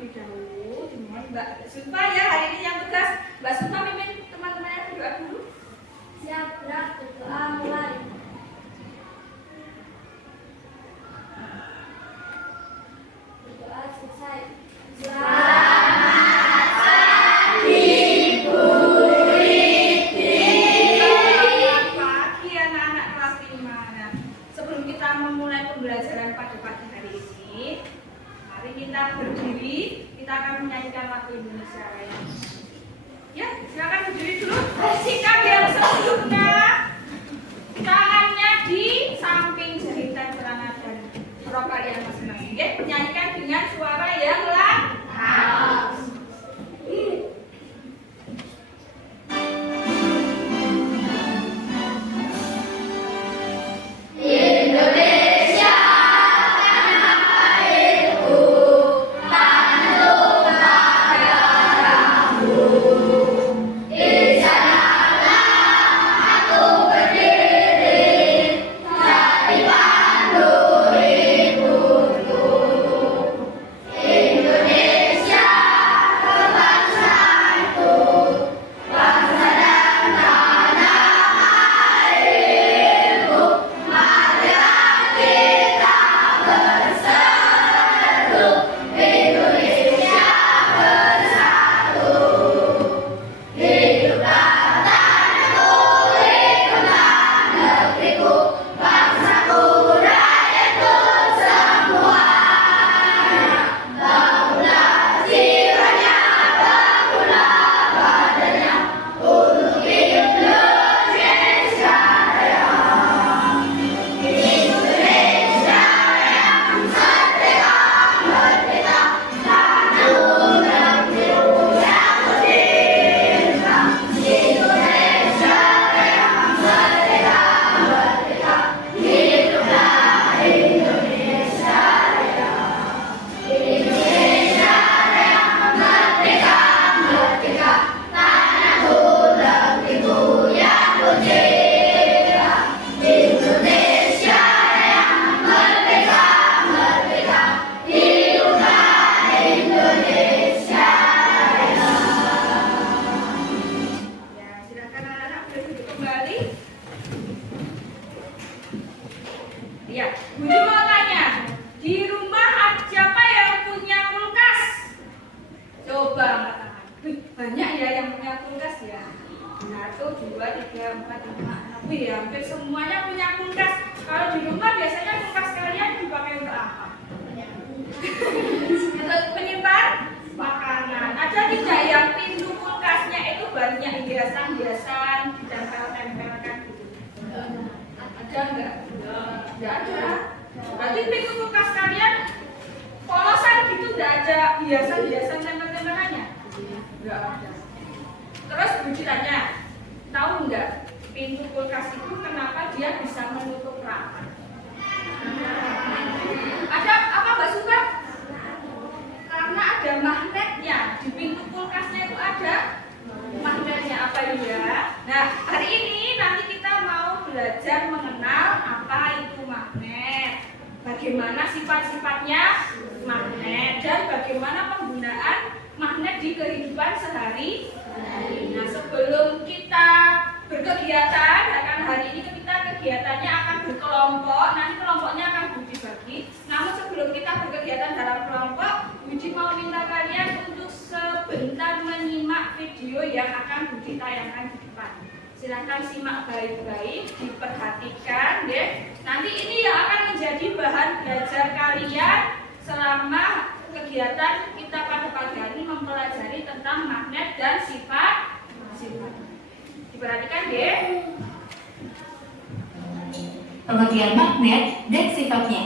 terlebih dahulu. Dimohon Mbak Zulfa ya hari ini yang tugas. Mbak Zulfa mimpin teman-temannya berdoa dulu. Siap, gerak, berdoa, mulai. Berdoa selesai. Pembelajaran pada pagi hari ini, mari kita berdiri, kita akan menyanyikan lagu Indonesia Raya. Ya, silakan berdiri dulu. Sikap yang sebelumnya, tangannya di samping jahitan celana dan rok kalian masing-masing. Ya, menyanyikan dengan suara yang lantang. Ya, Budi mau tanya, di rumah siapa yang punya kulkas? Coba angkat tangan. Banyak ya yang punya kulkas ya. 1, 2, 3, 4, 5, 6. Wih, hampir semuanya punya kulkas. Kalau di rumah biasanya kulkas kalian dipakai untuk apa? Untuk menyimpan makanan. Ada tidak yang pintu kulkasnya itu banyak hiasan-hiasan ditempel-tempelkan gitu? Ada enggak? Enggak ada. Berarti pintu kulkas kalian polosan gitu, enggak ada hiasan-hiasan tempel-tempelannya? Enggak ada. Terus Budi tanya, tahu enggak pintu kulkas itu kenapa dia bisa menutup rapat? Ada apa Mbak Suka? Karena ada magnetnya. Di pintu kulkasnya itu ada magnetnya. Apa ya? Nah, hari ini nanti kita mau belajar mengenal apa itu magnet, bagaimana sifat-sifatnya magnet, dan bagaimana penggunaan magnet di kehidupan sehari-hari. Nah, sebelum kita berkegiatan, hari ini kita kegiatannya akan berkelompok, nanti kelompoknya akan Budi bagi. Namun sebelum kita berkegiatan dalam kelompok, Budi mau minta kalian untuk sebentar menyimak video yang akan Budi tayangkan di depan. Silahkan simak baik-baik, diperhatikan deh. Nanti ini yang akan menjadi bahan belajar kalian selama kegiatan kita pada pagi hari mempelajari tentang magnet dan sifat-sifat. Diperhatikan deh. Pengertian magnet dan sifatnya.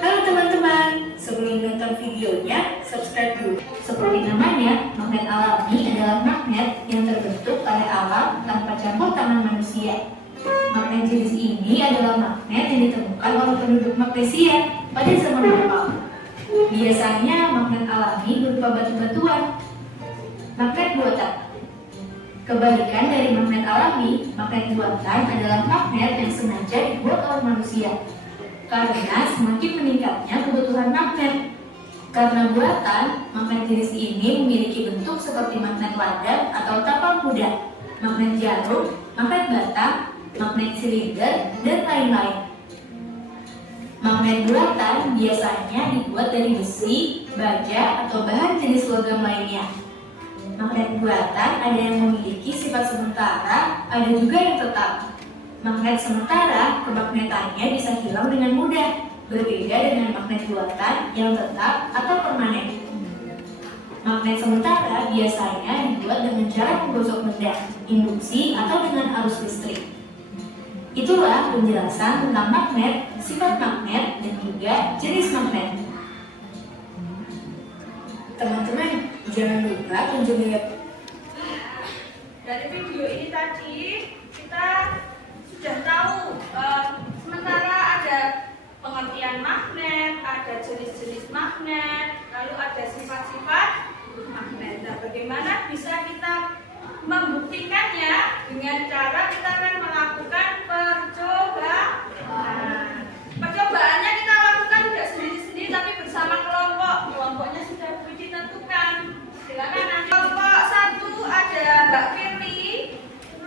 Halo teman-teman, sebelum nonton videonya, subscribe dulu. Seperti namanya, magnet alami adalah magnet yang terbentuk oleh alam tanpa campur tangan manusia. Magnet jenis ini adalah magnet yang ditemukan oleh penduduk Magnesia pada zaman awal. Biasanya magnet alami berupa batu-batuan. Magnet buatan. Kebalikan dari magnet alami, magnet buatan adalah magnet yang sengaja dibuat oleh manusia. karena semakin meningkatnya kebutuhan magnet. Karena buatan, magnet jenis ini memiliki bentuk seperti magnet wadah atau tapal kuda, magnet jarum, magnet batang, magnet silinder, dan lain-lain. Magnet buatan biasanya dibuat dari besi, baja, atau bahan jenis logam lainnya. Magnet buatan ada yang memiliki sifat sementara, ada juga yang tetap. Magnet sementara, kemagnetannya bisa hilang dengan mudah, berbeda dengan magnet buatan yang tetap atau permanen. Magnet sementara biasanya dibuat dengan cara menggosok benda, induksi, atau dengan arus listrik. Itulah penjelasan tentang magnet, sifat magnet, dan juga jenis magnet. Teman-teman, jangan lupa kunjungi web. Dari video ini tadi kita sudah tahu sementara ada pengertian magnet, ada jenis-jenis magnet, lalu ada sifat-sifat magnet. Nah, bagaimana bisa kita membuktikannya? Dengan cara kita akan melakukan percobaan. Percobaannya kita lakukan tidak sendiri-sendiri tapi bersama kelompok. Kelompoknya sudah ditentukan. Silakan nanti kelompok 1 ada Mbak Firly,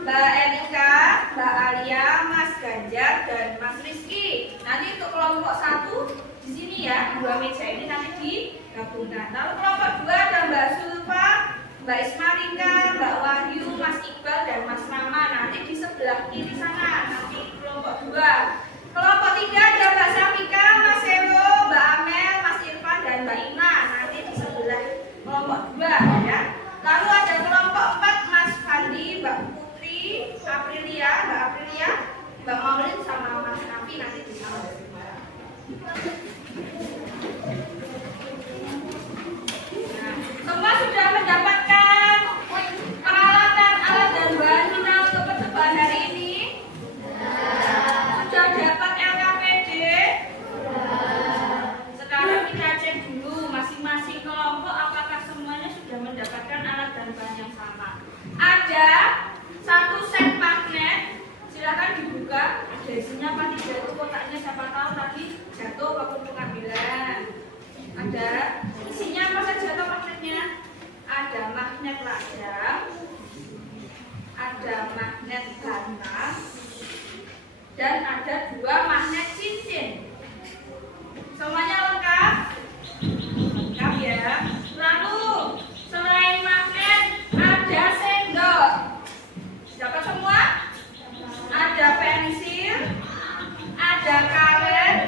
Mbak Erika, Mbak Alia, Mas Ganjar, dan Mas Rizky. Nanti untuk kelompok 1 di sini ya, 2 meja ini nanti digabungkan. Lalu kelompok 2 ada Mbak Sulfa, Mbak Ismarika, Mbak Wahyu, Mas Iqbal, dan Mas Rama. Nanti di sebelah kiri sana, nanti kelompok 2. Kelompok 3 ada Mbak Safika, Mas Ewo, Mbak Amel, Mas Irfan, dan Mbak Ina. Nanti di sebelah kelompok 2 ya. Lalu ada kelompok 4 Mas Fandi, Mbak Putri, Aprilia, Mbak Maulin, sama Mas Nafi nanti di sana. Nah, semua sudah mendapatkan peralatan, alat, dan bahan kita untuk percobaan hari ini? Sudah dapat LKPD? Sekarang kita cek dulu masing-masing kelompok apakah semuanya sudah mendapatkan alat dan bahan yang sama. Ada 1 set magnet, silakan dibuka. Ada isinya apa tidak itu kotaknya, siapa tahu tadi jatuh waktu pengambilan. Ada isinya apa saja atau magnetnya? Ada magnet lada, ada magnet bantang, dan ada 2 magnet cincin. Semuanya lengkap? Lengkap ya. Lalu selain magnet ada sendok. Dapat semua? Ada pensil, ada karet,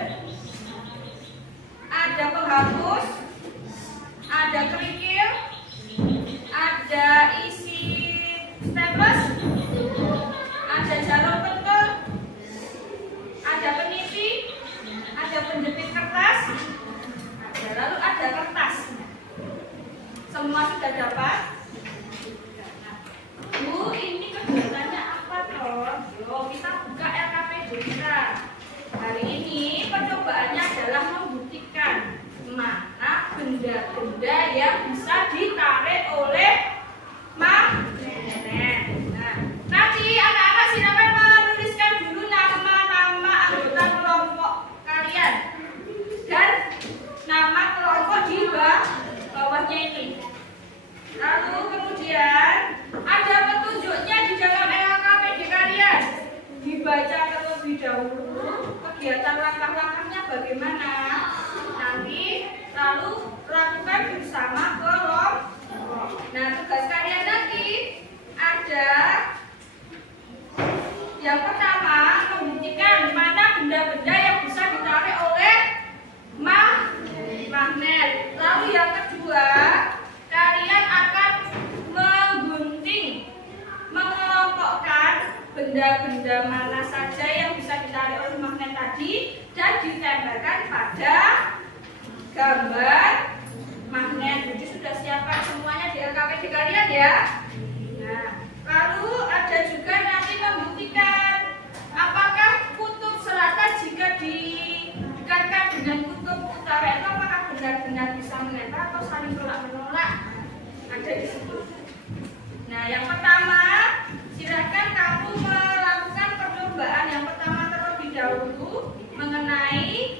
ada penghapus, ada kerikil, ada isi staples, ada jarum pentul, ada peniti, ada penjepit kertas, lalu ada kertas. Semua sudah dapat? Bu, ini kegiatannya apa toh? Yo, kita buka LKPD kita. Hari ini percobaannya adalah membuktikan mana benda-benda yang bisa ditarik oleh magnet. Nah, nanti anak-anak silakan menuliskan dulu nama-nama anggota kelompok kalian dan nama kelompok di bawahnya ini. Lalu kemudian ada petunjuknya di dalam LKPD kalian. Dibaca terlebih dahulu kegiatan langkah-langkahnya bagaimana. Nanti lalu lakukan bersama kelompok. Nah, tugas kalian nanti ada yang pertama membuktikan mana benda-benda yang bisa ditarik oleh magnet. Lalu yang kedua, kalian akan menggunting, mengelompokkan benda-benda mana saja yang bisa ditarik oleh magnet tadi dan ditempelkan pada gambar magnet. Jadi sudah siapkan semuanya di LKPD kalian ya. Nah, lalu ada juga nanti membuktikan apakah kutub selatan jika dikatkan dengan kutub utara itu apakah benar-benar bisa menempel atau saling tolak-menolak. Ada di situ. Nah, yang pertama, silakan kamu melakukan percobaan yang pertama terlebih dahulu mengenai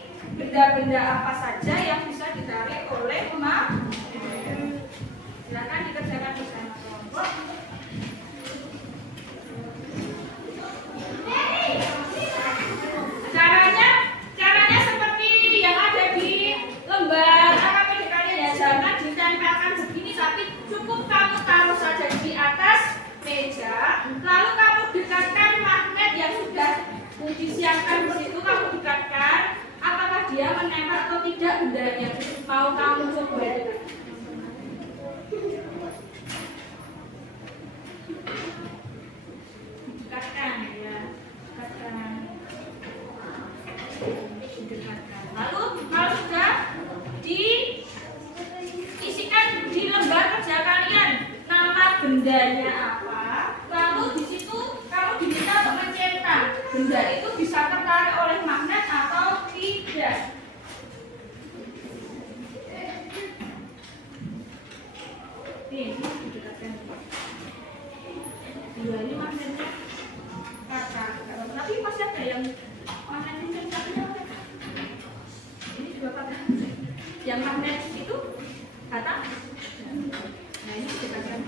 benda-benda apa saja yang bisa ditarik oleh magnet. Silakan dikerjakan bersama kelompok. Caranya seperti yang ada di lembar AKPD kalian ya. Jangan ditempelkan begini, tapi cukup kamu taruh saja di atas meja, lalu kamu dekatkan magnet yang sudah disiapkan di situ, kamu dekatkan. Apakah dia menempel atau tidak bendanya? Mau kamu coba? Dekatkan ya, dekatkan. Lalu kalau sudah diisikan di lembar kerja kalian nama bendanya apa, lalu di situ kamu diminta untuk mencetak benda itu bisa tertarik oleh magnet atau tidak. Nih, didekatkan. Dua ini magnetnya kata, tapi masih ada yang magnetnya satunya. Ini juga patah. Yang magnet itu kata. Nah ini didekatkan.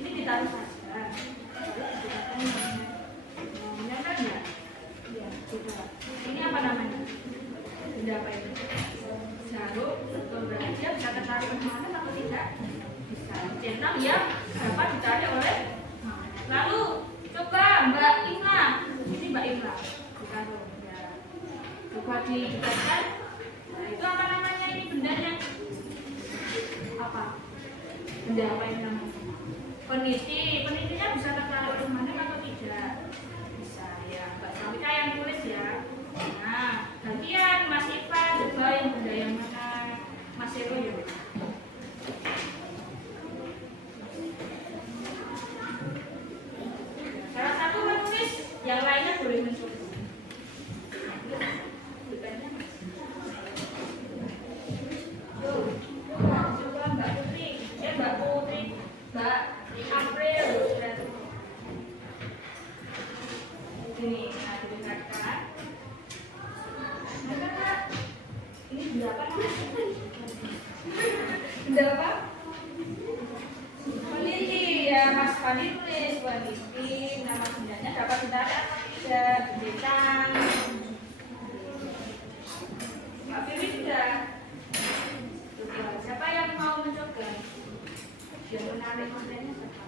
Ini ditaruh saja. Menyangka ya? Iya, coba. Ini apa namanya? Benda apa ini? Jarum. Berarti dia bisa tertarik oleh magnet atau tidak? Bisa. Centang ya dapat ditarik oleh magnet. Lalu coba Mbak Imla. Ini Mbak Imla. Ditaruh. Ya. Coba didekatkan. Nah, itu apa namanya ini bendanya? Apa? Benda apa ini namanya? Peniti. Penitinya bisa tertarik oleh magnet atau tidak? Bisa ya. Mbak Sawika yang tulis ya. Nah, gantian Mas Ivan. Coba yang benda yang mana? Mas Ero ya. Salah satu menulis, yang lainnya boleh mencoba. Coba Mbak Putri, Mbak Putri, Mbak April. Ini, nah didekatkan. Ini berapa? Benda apa? Peniti ya, Mas Fandi tulis peniti. Nama bendanya dapat ditarik atau tidak? Bintang. Mbak Firly sudah. Coba, siapa yang mau mencoba? Yang menarik kontennya siapa?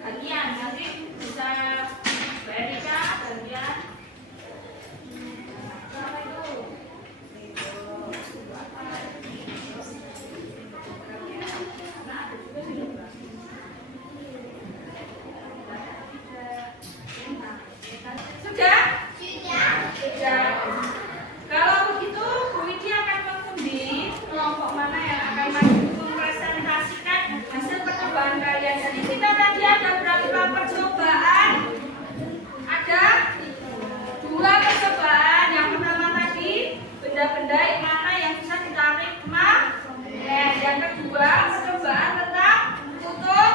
Kalian nanti bisa Mbak Erika, kalian. Apa itu? Sudah? Sudah. Kalau begitu, Bu Widi akan mengundi kelompok mana yang akan mempresentasikan hasil percobaan kalian. Jadi kita tadi ada berapa percobaan? Ada 2 percobaan. Yang pertama tadi benda-benda mana yang bisa ditarik magnet. Yang kedua percobaan tentang kutub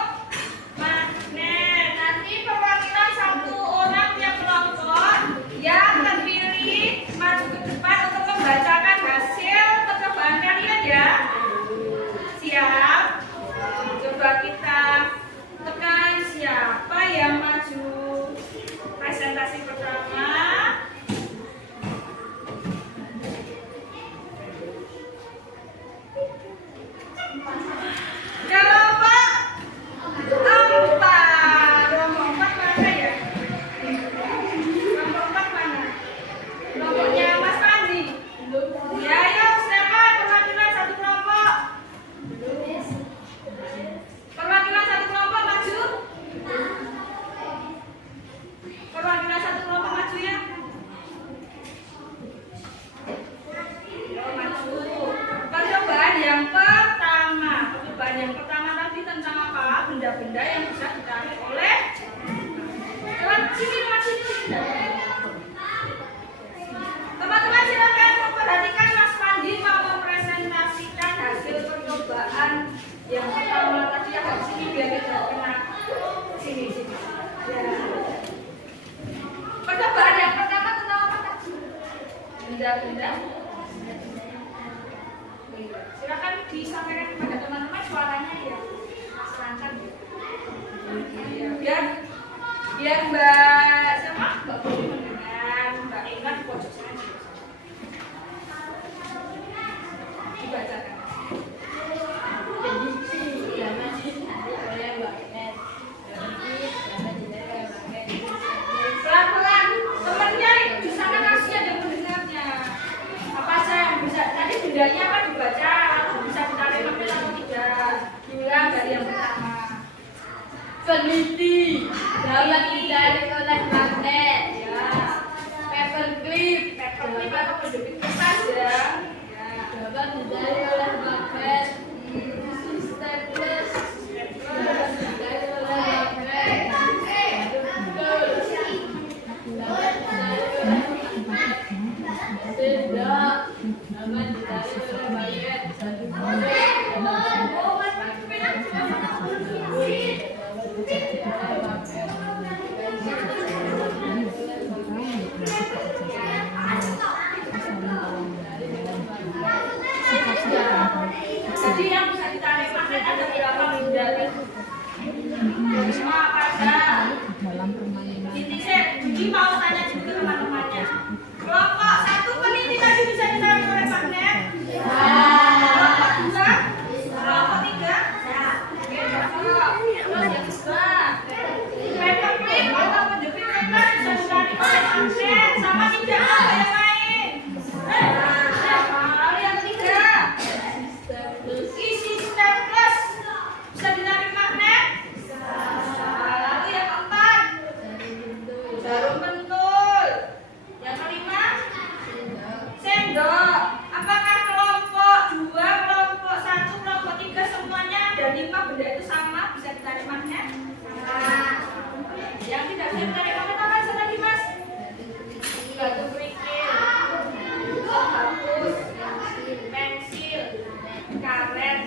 magnet. Nanti perwakilan 1 orang tiap kelompok yang terpilih maju ke depan untuk membacakan hasil percobaan kalian ya. Siap? Coba kita tekan siapa yang maju presentasi pertama. Kelompok 4. Kelompok 4 mana ya? Kelompok 4 mana? Kelompoknya Mas Fandi. Ya, ayo silakan perwakilan 1 kelompok. Perwakilan 1 kelompok maju. Perwakilan 1 kelompok maju ya. Yo, maju. Percobaan yang pertama. Percobaan yang pertama tadi tentang apa? Benda-benda yang bisa ditarik oleh. Lewat sini. Teman-teman silakan memperhatikan Mas Fandi mau mempresentasikan hasil percobaan yang pertama tadi agak sini biar tidak kena sini. Ya. Percobaan yang pertama tentang apa tadi? Benda-benda Silakan disampaikan kepada teman-teman suaranya ya. Silakan ya. Biar Mbak siapa? Mbak Budi mendengar, Mbak Ingat di pojok sana. Dibacakan. Pelan-pelan, temennya di sana kasihan yang mendengarnya. Apa saja yang bisa, tadi bendanya apa dibaca, bisa ditarik ngambil atau tidak. Diulang dari yang pertama. Peneliti dapat ditarik oleh magnet. Ya. Paperclip Paperclip atau penjepit kertas ya. dapat ditarik oleh magnet. Staples dapat ditarik oleh magnet. Dapat ditarik oleh magnet. Sendok dapat ditarik oleh magnet. Jadi yang bisa ditarik magnet ada berapa benda? Semua apa saja? Jadi mau tanya juga teman-temannya. Kelompok satu peneliti tadi bisa ditarik oleh magnet? Kelompok dua? Kelompok tiga? Oke, cocok. Terus yang kedua, paperclip atau penjepit kertas bisa ditarik oleh magnet sama tidak ada yang lain. Lalu yang ketiga, isi staples bisa ditarik magnet. Lalu yang keempat, jarum pentul. Yang kelima, sendok. Apakah kelompok 2, kelompok 1, kelompok 3 semuanya ada 5 benda itu sama bisa ditarik magnet? Yang tidak bisa ditarik magnet apa saja tadi Mas? Batu kerikil, hapus, pensil, karet.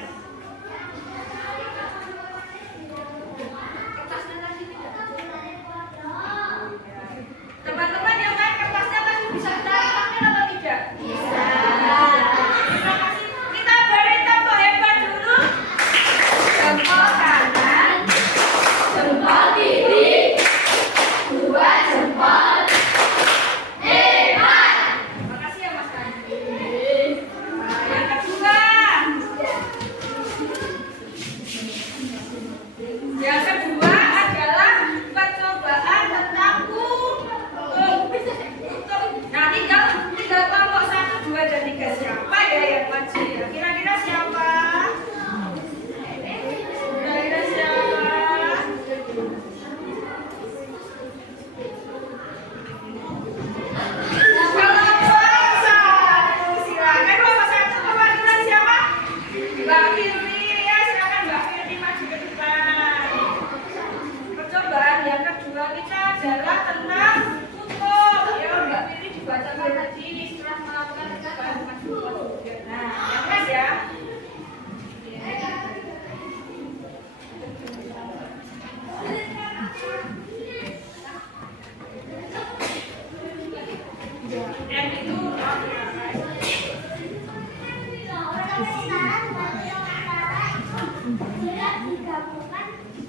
Kertasnya tadi tidak. Teman-teman yang main kertasnya tadi bisa ditarik magnet atau tidak? Bisa. Terima kasih. Kita beri tepuk hebat dulu. Jempol kanan, jempol kiri, 2 jempol. Hebat. Terima kasih ya Mas Andi. Nah, yang kedua. Yang kedua adalah percobaan tentang hukum. Nah, tinggal kelompok 1, 2, dan 3 siapa ya yang maju ya? Kira-kira siapa? Kira-kira siapa? Kelompok 1. Silakan kelompok 1 perwakilan siapa? Mbak Firly ya, silakan Mbak Firly maju ke depan. Percobaan yang kedua kita adalah tentang hukum. Ya, Mbak Firly dibacakan tadi setelah melakukan percobaan maju ke depan. Nah, yang keras ya. Dan itu Tidak digabungkan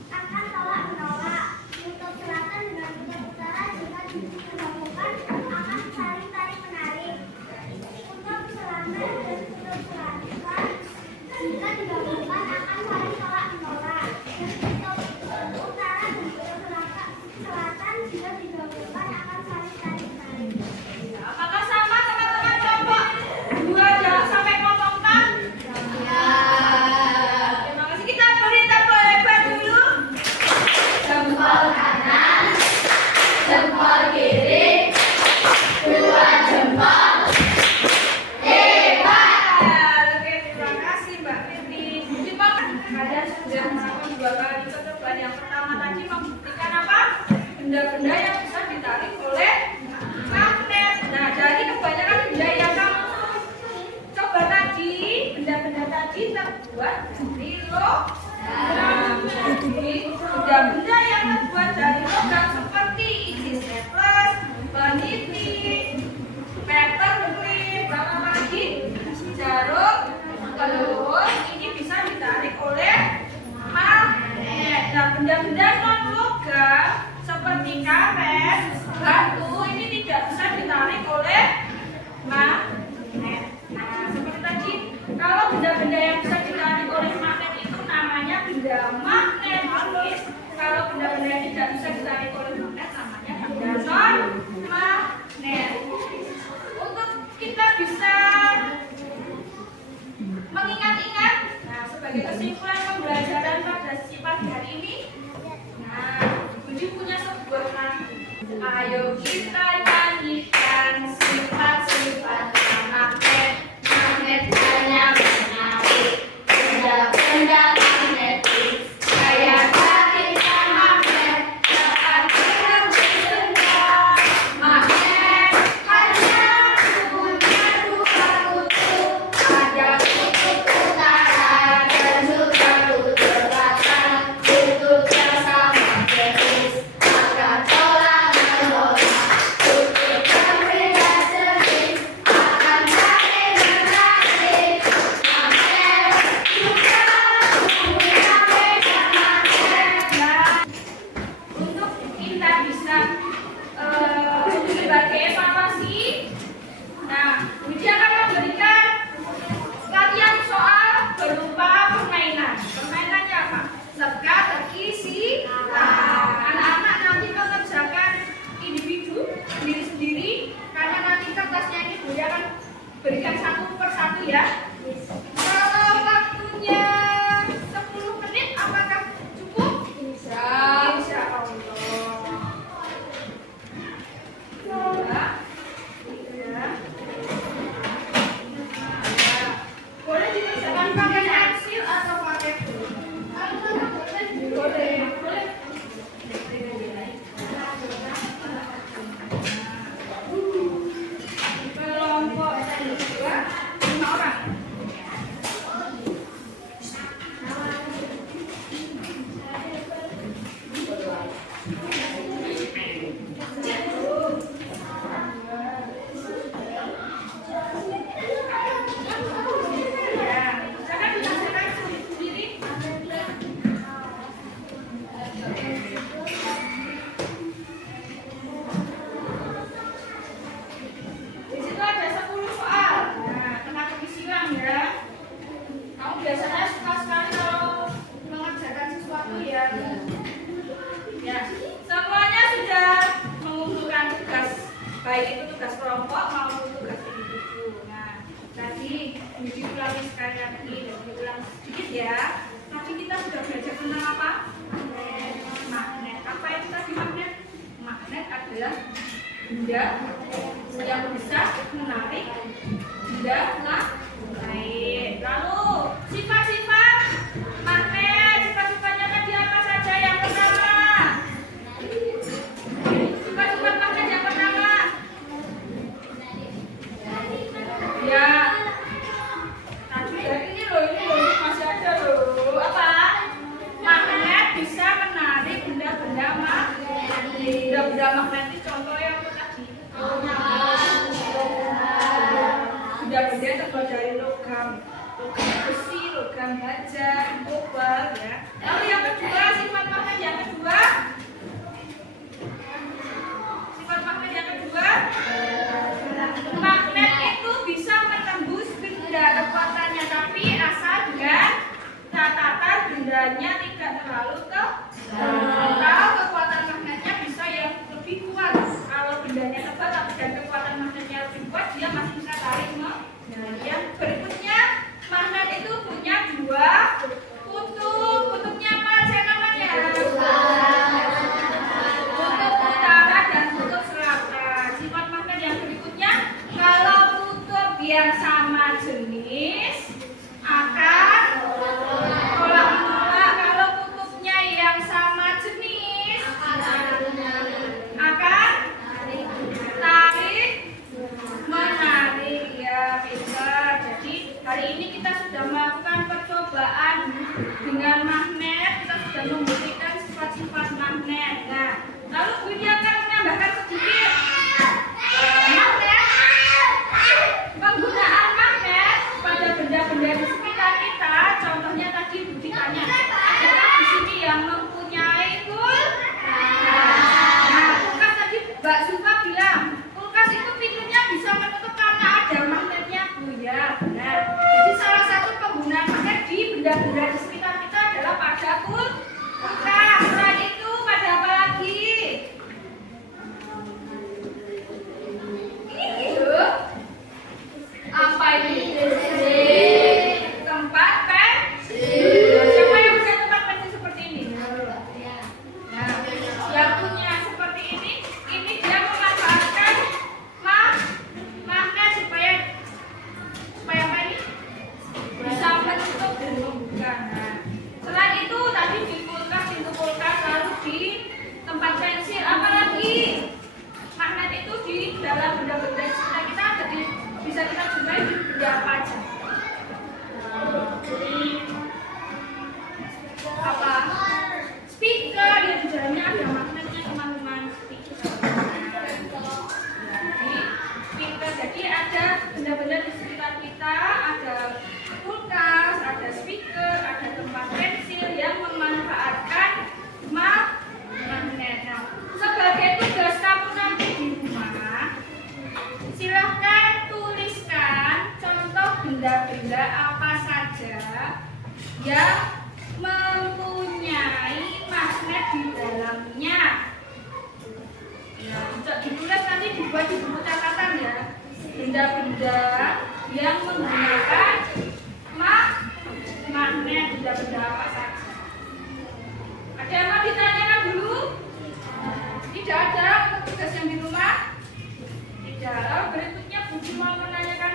akan tolak menolak. Kutub selatan dengan kutub utara jika digabungkan akan saling tarik menarik. Kutub selatan dan kutub selatan jika digabungkan akan saling tolak menolak. Kutub utara dan kutub selatan jika digabungkan akan saling tarik menarik. apakah sama teman-teman kelompok 2 sampai kelompok 4? Terima kasih. Kita beri tepuk hebat dulu. Jempol kanan, jempol kiri, 2 jempol. Hebat. Oke, terima kasih Mbak Firly. Coba kalian sudah melakukan 2 kali percobaan. Yang pertama tadi membuktikan apa? Benda-benda yang bisa ditarik oleh magnet. Nah, dari kebanyakan benda yang kamu coba tadi, benda-benda tadi terbuat dari logam. Jadi, benda-benda yang terbuat dari logam seperti isi staples, peniti, paperclip, apa lagi? benda magnetis. Kalau benda-benda yang tidak bisa ditarik oleh magnet namanya benda non-magnet. Untuk kita bisa mengingat-ingat, nah sebagai kesimpulan pembelajaran pada pagi hari ini, nah Budi punya sebuah lagu. Ayo kita nyanyikan sifat-sifat magnet. Magnet hanya menarik benda-benda magnetis. Kayak ketika magnet dapat berbeda. Magnet hanya punya dua kutub. Ada kutub utara dan juga kutub selatan. Kutubnya sama magnetis. Akan tolak menolak. Kutub berbeda jenis akan saling menarik. Magnet juga punya beda magnet. Untuk kita bisa sebagai evaluasi, nah Budi akan memberikan latihan soal berupa permainan. Permainannya apa? Teka, teki, anak-anak nanti mengerjakan individu sendiri-sendiri, karena nanti kertasnya ini Budi akan berikan satu persatu ya. Kalau waktunya 10 menit apakah cukup? Insya Allah. Ya. Boleh dikerjakan pakai pensil atau pakai boleh. Kelompok kedua 5 orang. Ya, jangan dikerjakan sendiri. Di situ ada 10 soal. Nah, kena silang ya. Kamu biasanya suka sekali kalau mengerjakan sesuatu ya. Ya, semuanya sudah mengumpulkan tugas, baik itu tugas kelompok maupun tugas individu. Nah, tadi diulangi sekali lagi dan diulang sedikit ya. Tadi kita sudah belajar tentang apa? Magnet. Apa itu tadi magnet? Magnet adalah benda yang bisa menarik benda lain. Lalu sifat-sifat magnet, sifat-sifatnya tadi apa saja? Yang pertama, sifat-sifat magnet yang pertama, ya tadi ya ini loh masih ada loh. Apa? Magnet bisa menarik benda-benda magnetis. Benda-benda magnetis contohnya apa tadi? Benda-benda terbuat dari logam besi, logam baja, kobalt ya. Lalu yang kedua, sifat magnet yang kedua. Sifat magnet yang kedua, magnet itu bisa menembus benda kekuatannya, tapi asal dengan catatan bendanya tidak terlalu tebal. Kekuatan magnetnya bisa yang lebih kuat. Kalau bendanya tebal tapi dan kekuatan magnetnya lebih kuat, dia masih bisa tarik. Nah, yang berikutnya, magnet itu punya dua kutub. Kutubnya apa aja namanya? Kutub utara dan kutub selatan. Sifat magnet yang berikutnya, kalau kutub yang sama jenis akan tolak-menolak. Kalau kutubnya yang sama jenis akan tarik menarik ya, pintar. Jadi hari ini kita sudah melakukan percobaan dengan magnet. Kita sudah membuktikan sifat-sifat magnet. Nah, lalu Budi akan menambahkan sedikit magnet, penggunaan magnet pada benda-benda benda apa aja? Apa? Speaker, yang di dalamnya ada magnetnya teman-teman. Jadi ada benda-benda di sekitar kita, ada kulkas, ada speaker, ada tempat pensil yang memanfaatkan magnet. Nah, sebagai tugas kamu nanti di rumah, silahkan tuliskan contoh benda-benda apa saja yang mempunyai magnet di dalamnya. Nah, ditulis nanti dibuat di buku catatan ya. Benda-benda yang menggunakan magnet, benda-benda apa saja. Ada yang mau ditanyakan dulu? Tidak ada untuk tugas yang di rumah? Tidak. Berikutnya Budi mau menanyakan